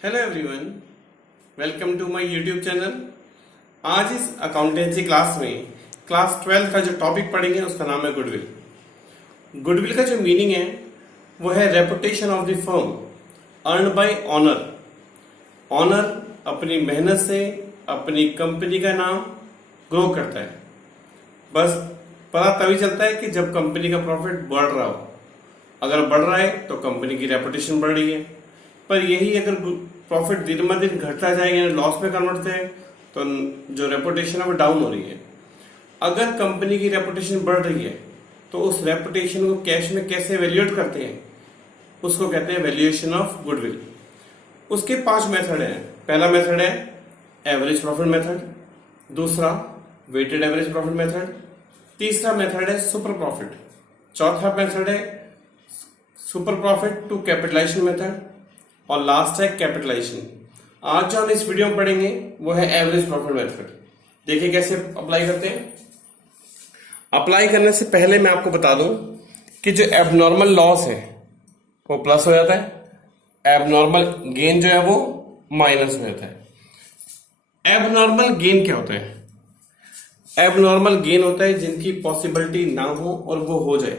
Hello everyone, welcome to my YouTube channel. आज इस accountancy class में क्लास 12 का जो टॉपिक पढ़ेंगे उसका नाम है गुडविल। गुडविल का जो मीनिंग है वो है reputation of the firm earn by honour. Honour अपनी मेहनत से अपनी कंपनी का नाम ग्रो करता है। बस पता तभी चलता है कि जब कंपनी का प्रॉफिट बढ़ रहा हो। अगर बढ़ रहा है तो कंपनी की रेपुटेशन बढ़ रही है, पर यही अगर प्रॉफिट दिन ब दिन घटता जाएगा, लॉस में कन्वर्ट है, तो जो रेपुटेशन है वो डाउन हो रही है। अगर कंपनी की रेपुटेशन बढ़ रही है तो उस रेपुटेशन को कैश में कैसे वैल्यूएट करते हैं, उसको कहते हैं वैल्यूएशन ऑफ गुडविल। उसके 5 मेथड हैं। पहला मेथड है एवरेज प्रॉफिट मेथड, दूसरा वेटेड एवरेज प्रॉफिट मेथड, तीसरा मेथड है सुपर प्रॉफिट, चौथा मेथड है super profit to capitalisation method और लास्ट है कैपिटलाइजेशन। आज जो हम इस वीडियो में पढ़ेंगे वो है एवरेज प्रॉफिट मेथड। देखिए कैसे अप्लाई करते हैं। अप्लाई करने से पहले मैं आपको बता दूं कि जो एबनॉर्मल लॉस है वो प्लस हो जाता है, एबनॉर्मल गेन जो है वो माइनस हो जाता है। एबनॉर्मल गेन क्या होता है? एबनॉर्मल गेन होता है जिनकी पॉसिबिलिटी ना हो और वो हो जाए।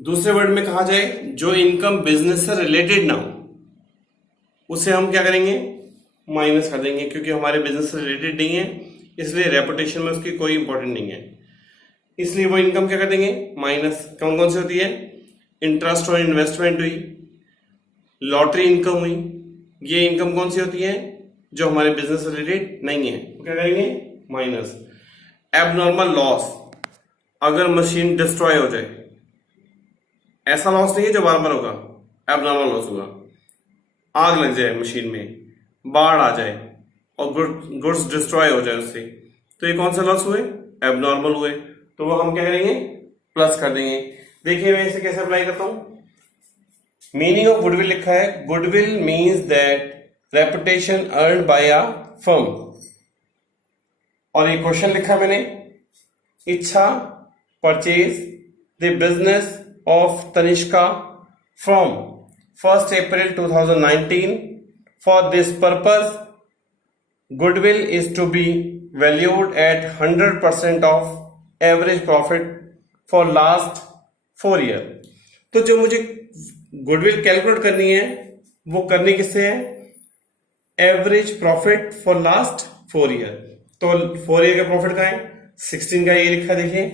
दूसरे वर्ड में कहा जाए जो इनकम बिजनेस से रिलेटेड ना हो, उसे हम क्या करेंगे? माइनस कर देंगे, क्योंकि हमारे बिजनेस से रिलेटेड नहीं है, इसलिए रेपुटेशन में उसकी कोई इंपॉर्टेंट नहीं है। इसलिए वो इनकम क्या कर देंगे? माइनस। कौन कौन सी होती है? इंटरेस्ट और इन्वेस्टमेंट हुई, लॉटरी इनकम हुई। ये इनकम कौन सी होती है? जो हमारे बिजनेस से रिलेटेड नहीं है, वो क्या करेंगे? माइनस। एबनॉर्मल लॉस, अगर मशीन डिस्ट्रॉय हो जाए, ऐसा लॉस नहीं है जो बार बार होगा, एबनॉर्मल लॉस होगा। आग लग जाए मशीन में, बाढ़ आ जाए और गुड्स डिस्ट्रॉय हो जाए उससे, तो ये कौन सा लॉस हुए? एबनॉर्मल हुए। तो वो हम क्या करेंगे? प्लस कर देंगे। देखिए मैं इसे कैसे अप्लाई करता हूं। मीनिंग ऑफ गुडविल लिखा है, goodwill means that reputation earn by a firm. और ये क्वेश्चन लिखा मैंने, इच्छा purchase the business of Tanishka from 1st April 2019. For this purpose, goodwill is to be valued at 100% of average profit for last 4 year. तो जो मुझे goodwill calculate करनी है वो करनी किससे है? Average profit for last 4 year. तो 4 ईयर का प्रॉफिट का है 16 का, ये लिखा देखिए,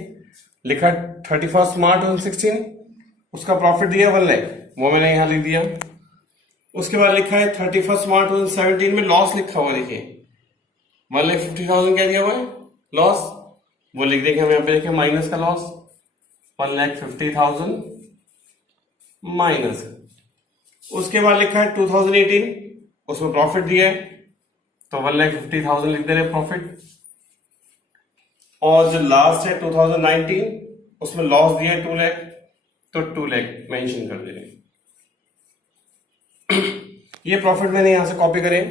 लिखा 31 मार्च 2016, उसका प्रॉफिट दिया 1 लाख, वो मैंने यहां लिख दिया। उसके बाद लिखा है 31 मार्च 2017 में लॉस लिखा हुआ, देखिए 1,50,000 क्या दिया हुआ है लॉस, वो लिख देंगे हम यहाँ पे, देखिए माइनस का लॉस 1,50,000 माइनस। उसके बाद लिखा है 2018, उसमें प्रॉफिट दिया है तो 1,50,000 लिख दे रहे प्रॉफिट। और जो लास्ट है 2019, उसमें लॉस दिया है 2 लाख, तो 2 लाख मेंशन कर दे रहे हैं। ये प्रॉफिट मैंने यहां से कॉपी करें।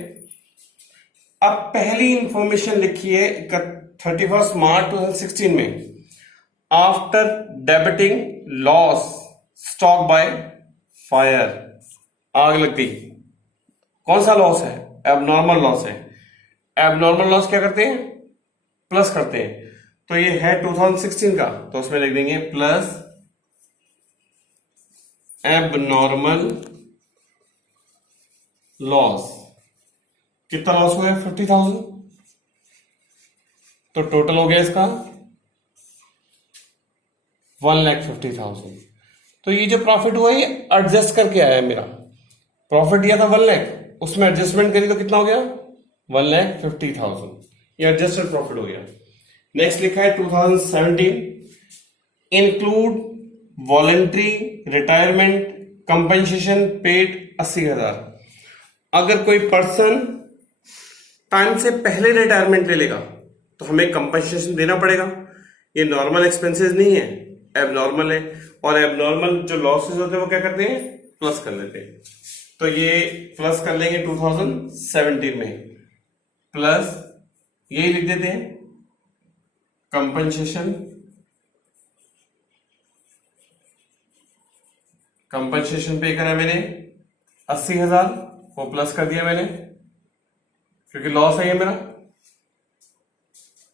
अब पहली इंफॉर्मेशन लिखी है 31 मार्च 2016 में, after debiting loss stock by fire, आग लग गई। कौन सा लॉस है? एबनॉर्मल लॉस है। एबनॉर्मल लॉस क्या करते हैं? प्लस करते हैं। तो ये है 2016 का, तो उसमें लिख देंगे प्लस एबनॉर्मल लॉस। कितना लॉस हुआ है? 50,000। तो टोटल हो गया इसका 1,50,000। तो ये जो प्रॉफिट हुआ ये एडजस्ट करके आया है। मेरा प्रॉफिट दिया था 1 लाख, उसमें एडजस्टमेंट करी तो कितना हो गया? 1,50,000। ये एडजस्टेड प्रॉफिट हो गया। नेक्स्ट लिखा है 2017, include voluntary retirement compensation paid 80,000। अगर कोई पर्सन टाइम से पहले रिटायरमेंट ले लेगा तो हमें कंपनसेशन देना पड़ेगा। ये नॉर्मल एक्सपेंसेस नहीं है, एबनॉर्मल है। और एबनॉर्मल जो लॉसेस होते हैं वो क्या करते हैं? प्लस कर लेते हैं। तो ये प्लस कर लेंगे 2017 में, प्लस यही लिख देते हैं कंपनसेशन पे करा मैंने 80,000 वो प्लस कर दिया मैंने क्योंकि लॉस है ये मेरा।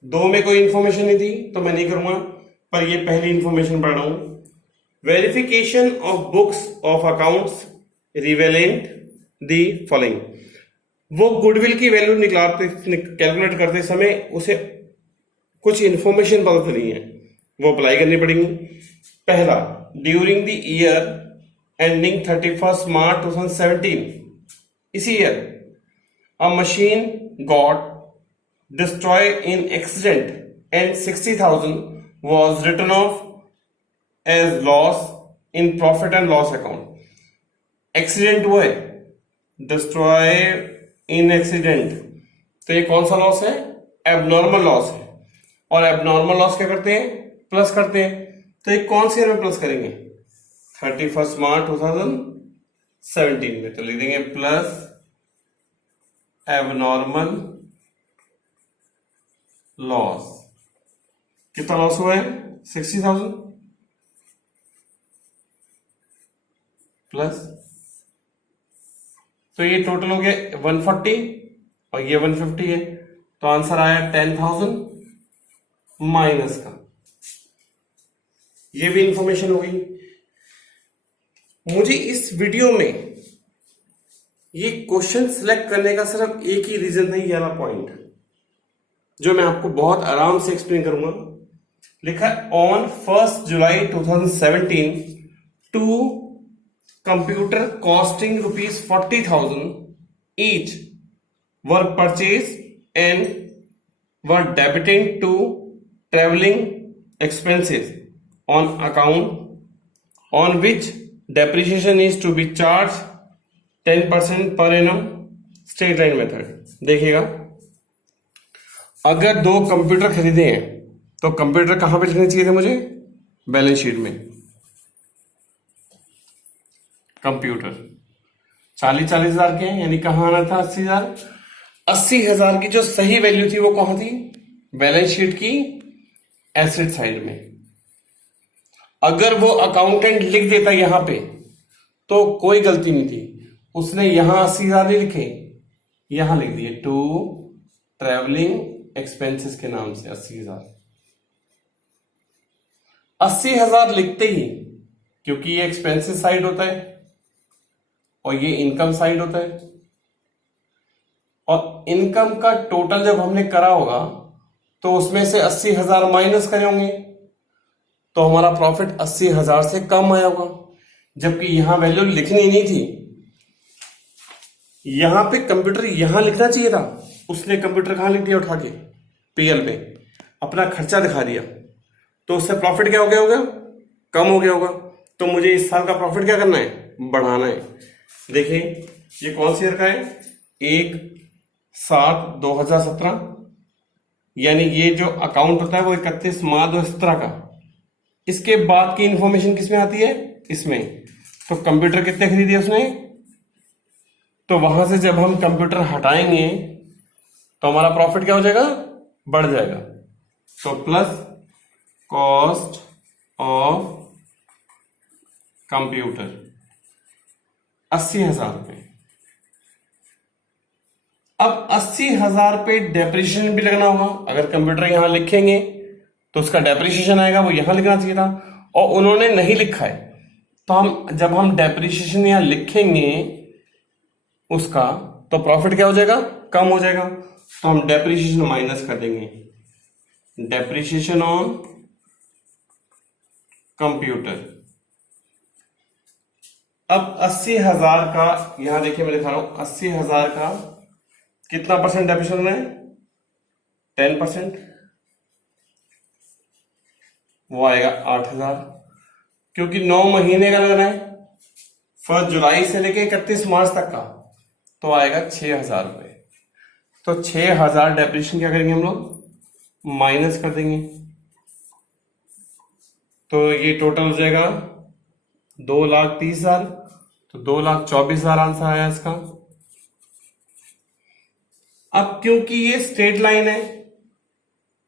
दो में कोई इंफॉर्मेशन नहीं थी तो मैं नहीं करूंगा, पर ये पहली इंफॉर्मेशन पढ़ रहा हूं। Verification of books of accounts relevant the following. वो गुडविल की वैल्यू कैलकुलेट करते समय उसे कुछ इंफॉर्मेशन पता चली है, वो अप्लाई करनी पड़ेगी। पहला, ड्यूरिंग द ईयर एंडिंग 31 मार्च 2017, इसी year a machine got destroyed in accident and 60,000 was written off as loss in profit and loss account। Accident हुआ है, डिस्ट्रॉय इन एक्सीडेंट, तो ये कौन सा लॉस है? एबनॉर्मल लॉस है। और एबनॉर्मल लॉस क्या करते हैं? प्लस करते हैं। तो ये कौन से ईयर में प्लस करेंगे? 31 मार्च 2017 में। तो लिख देंगे प्लस एबनॉर्मल लॉस। कितना लॉस हुआ है? 60,000 प्लस, तो ये टोटल हो गया 140 और ये 150 है, तो आंसर आया 10,000 माइनस का। ये भी इंफॉर्मेशन हो गई। मुझे इस वीडियो में ये क्वेश्चन सिलेक्ट करने का सिर्फ एक ही रीजन था, ये वाला पॉइंट जो मैं आपको बहुत आराम से एक्सप्लेन करूंगा। लिखा है on 1 July 2017 to computer costing ₹40,000 each were purchase and were debited to travelling expenses on account on which depreciation is to be charge 10% per annum straight line method. देखिएगा, अगर दो कंप्यूटर खरीदे हैं तो कंप्यूटर कहां पे लिखने चाहिए थे मुझे? बैलेंस शीट में। कंप्यूटर 40,000 हजार के हैं, यानी कहां आना था? 80,000। 80,000 की जो सही वैल्यू थी वो कहां थी? बैलेंस शीट की एसेट साइड में। अगर वो अकाउंटेंट लिख देता यहां पे तो कोई गलती नहीं थी, उसने यहां 80,000 नहीं लिखे, यहां लिख दिए टू ट्रेवलिंग एक्सपेंसेस के नाम से 80,000। 80,000 लिखते ही, क्योंकि ये एक्सपेंसेस साइड होता है और ये इनकम साइड होता है, और इनकम का टोटल जब हमने करा होगा तो उसमें से 80,000 माइनस करे होंगे, तो हमारा प्रॉफिट 80,000 से कम आया होगा। जबकि यहां वैल्यू लिखनी नहीं थी, यहां पे कंप्यूटर यहां लिखना चाहिए था, उसने कंप्यूटर कहां लिख दिया? उठा के पीएल में अपना खर्चा दिखा दिया, तो उससे प्रॉफिट क्या हो गया होगा? कम हो गया होगा। तो मुझे इस साल का प्रॉफिट क्या करना है? बढ़ाना है। देखिए, ये कौन सी ईयर का है? 1/7/2017, यानी ये जो अकाउंट होता है वो 31 मार्च 2017 का। इसके बाद की इंफॉर्मेशन किसमें आती है? इसमें। तो कंप्यूटर कितने खरीदे उसने? तो वहां से जब हम कंप्यूटर हटाएंगे तो हमारा प्रॉफिट क्या हो जाएगा? बढ़ जाएगा। तो प्लस कॉस्ट ऑफ कंप्यूटर 80,000 रुपए। अब 80,000 पे डेप्रिसिएशन भी लगना होगा। अगर कंप्यूटर यहां लिखेंगे तो उसका डेप्रिसिएशन आएगा, वो यहां लिखना चाहिए था, और उन्होंने नहीं लिखा है। तो जब हम डेप्रिसिएशन यहां लिखेंगे उसका, तो प्रॉफिट क्या हो जाएगा? कम हो जाएगा। तो हम डेप्रिसिएशन माइनस कर देंगे, डेप्रिसिएशन ऑन कंप्यूटर। अब 80,000 का, यहां देखिए मैं दिखा रहा हूं, 80,000 का कितना परसेंट डेप्रिसिएशन है? 10%, वो आएगा 8,000, क्योंकि 9 महीने का लगना है, 1 जुलाई से लेके 31 मार्च तक का, तो आएगा 6,000 रुपए। तो 6,000 डेप्रिसिएशन क्या करेंगे हम लोग? माइनस कर देंगे, तो ये टोटल हो जाएगा 2,30,000, तो 2,24,000 आंसर आया इसका। अब क्योंकि ये स्ट्रेट लाइन है,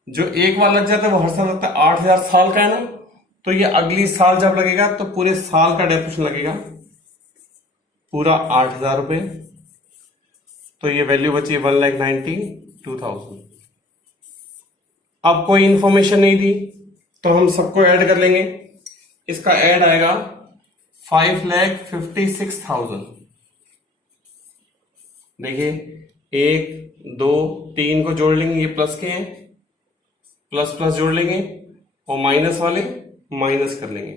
जो एक बार लग जाता है वो हर साल लगता है, 8,000 साल का है ना, तो ये अगली साल जब लगेगा तो पूरे साल का डेप्रिसिएशन लगेगा, पूरा 8,000 रुपए। तो ये वैल्यू बची 1,92,000। अब कोई इंफॉर्मेशन नहीं दी तो हम सबको ऐड कर लेंगे। इसका ऐड आएगा 5,56,000। देखिए 1 2 3 को जोड़ लेंगे, ये प्लस के हैं, प्लस प्लस जोड़ लेंगे और माइनस वाले माइनस कर लेंगे,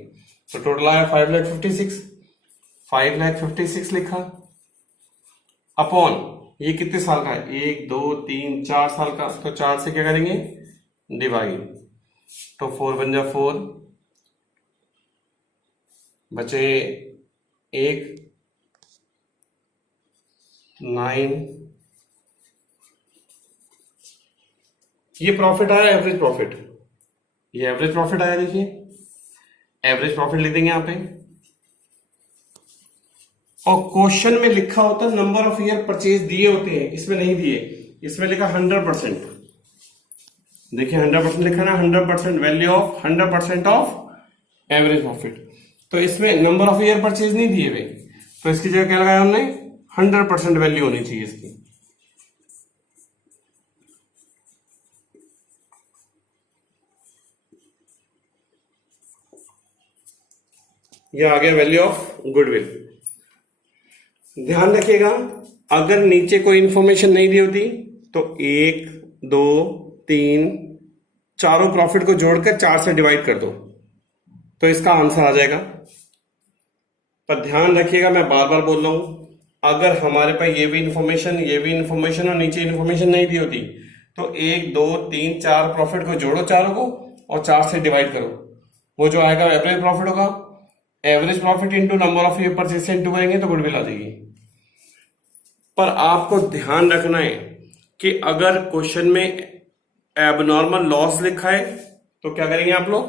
तो टोटल आया 5,56,000 लिखा। अपॉन ये कितने साल का है, 1 2 3 4 साल का, तो 4 से क्या करेंगे डिवाइड, तो 4 बन जा 4, बचे 1 9। ये प्रॉफिट आया एवरेज प्रॉफिट, ये एवरेज प्रॉफिट आया। देखिए एवरेज प्रॉफिट लिख देंगे यहां पे, और क्वेश्चन में लिखा होता है नंबर ऑफ ईयर परचेज दिए होते हैं, इसमें नहीं दिए, इसमें लिखा 100%। देखिए 100% लिखा ना, 100% value of 100% of average profit. तो इसमें नंबर ऑफ ईयर परचेज नहीं दिए हुए, तो इसकी जगह क्या लगाया हमने, 100% वैल्यू होनी चाहिए इसकी। ये आ गया वैल्यू ऑफ गुडविल। ध्यान रखिएगा, अगर नीचे कोई इंफॉर्मेशन नहीं दी होती तो 1 2 3 चारों प्रॉफिट को जोड़कर 4 से डिवाइड कर दो, तो इसका आंसर आ जाएगा। पर ध्यान रखिएगा, मैं बार बार बोल रहा हूं, अगर हमारे पास ये भी इंफॉर्मेशन और नीचे इंफॉर्मेशन नहीं दी होती तो 1 2 3 4 प्रॉफिट को जोड़ो चारों को और 4 से डिवाइड करो, वो जो आएगा एवरेज प्रॉफिट होगा। Average profit into number of year purchase से इंटू करेंगे तो गुडविल आ जाएगी। पर आपको ध्यान रखना है कि अगर क्वेश्चन में एबनॉर्मल लॉस लिखा है तो क्या करेंगे आप लोग,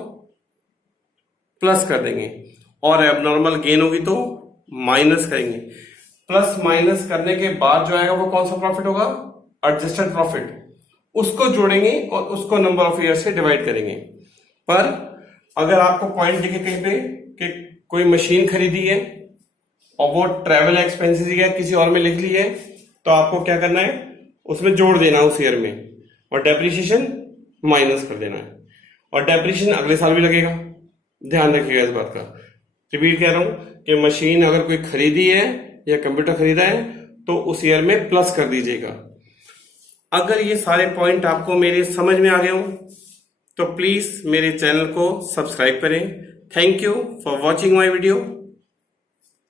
प्लस कर देंगे, और एबनॉर्मल गेन होगी तो माइनस करेंगे। प्लस माइनस करने के बाद जो आएगा वो कौन सा प्रॉफिट होगा, एडजस्टेड प्रॉफिट, उसको जोड़ेंगे और उसको नंबर ऑफ ईयर से डिवाइड करेंगे। पर अगर आपको पॉइंट दिखे कहीं पे कि कोई मशीन खरीदी है और वो ट्रेवल एक्सपेंसेस या किसी और में लिख ली है, तो आपको क्या करना है, उसमें जोड़ देना उस ईयर में, और डेप्रिसिएशन माइनस कर देना है, और डेप्रिसिएशन अगले साल भी लगेगा। ध्यान रखिएगा इस बात का। रिपीट कह रहा हूं कि मशीन अगर कोई खरीदी है या कंप्यूटर खरीदा है तो उस ईयर में प्लस कर दीजिएगा। अगर ये सारे पॉइंट आपको मेरे समझ में आ गए हो तो प्लीज मेरे चैनल को सब्सक्राइब करें। Thank you for watching my video.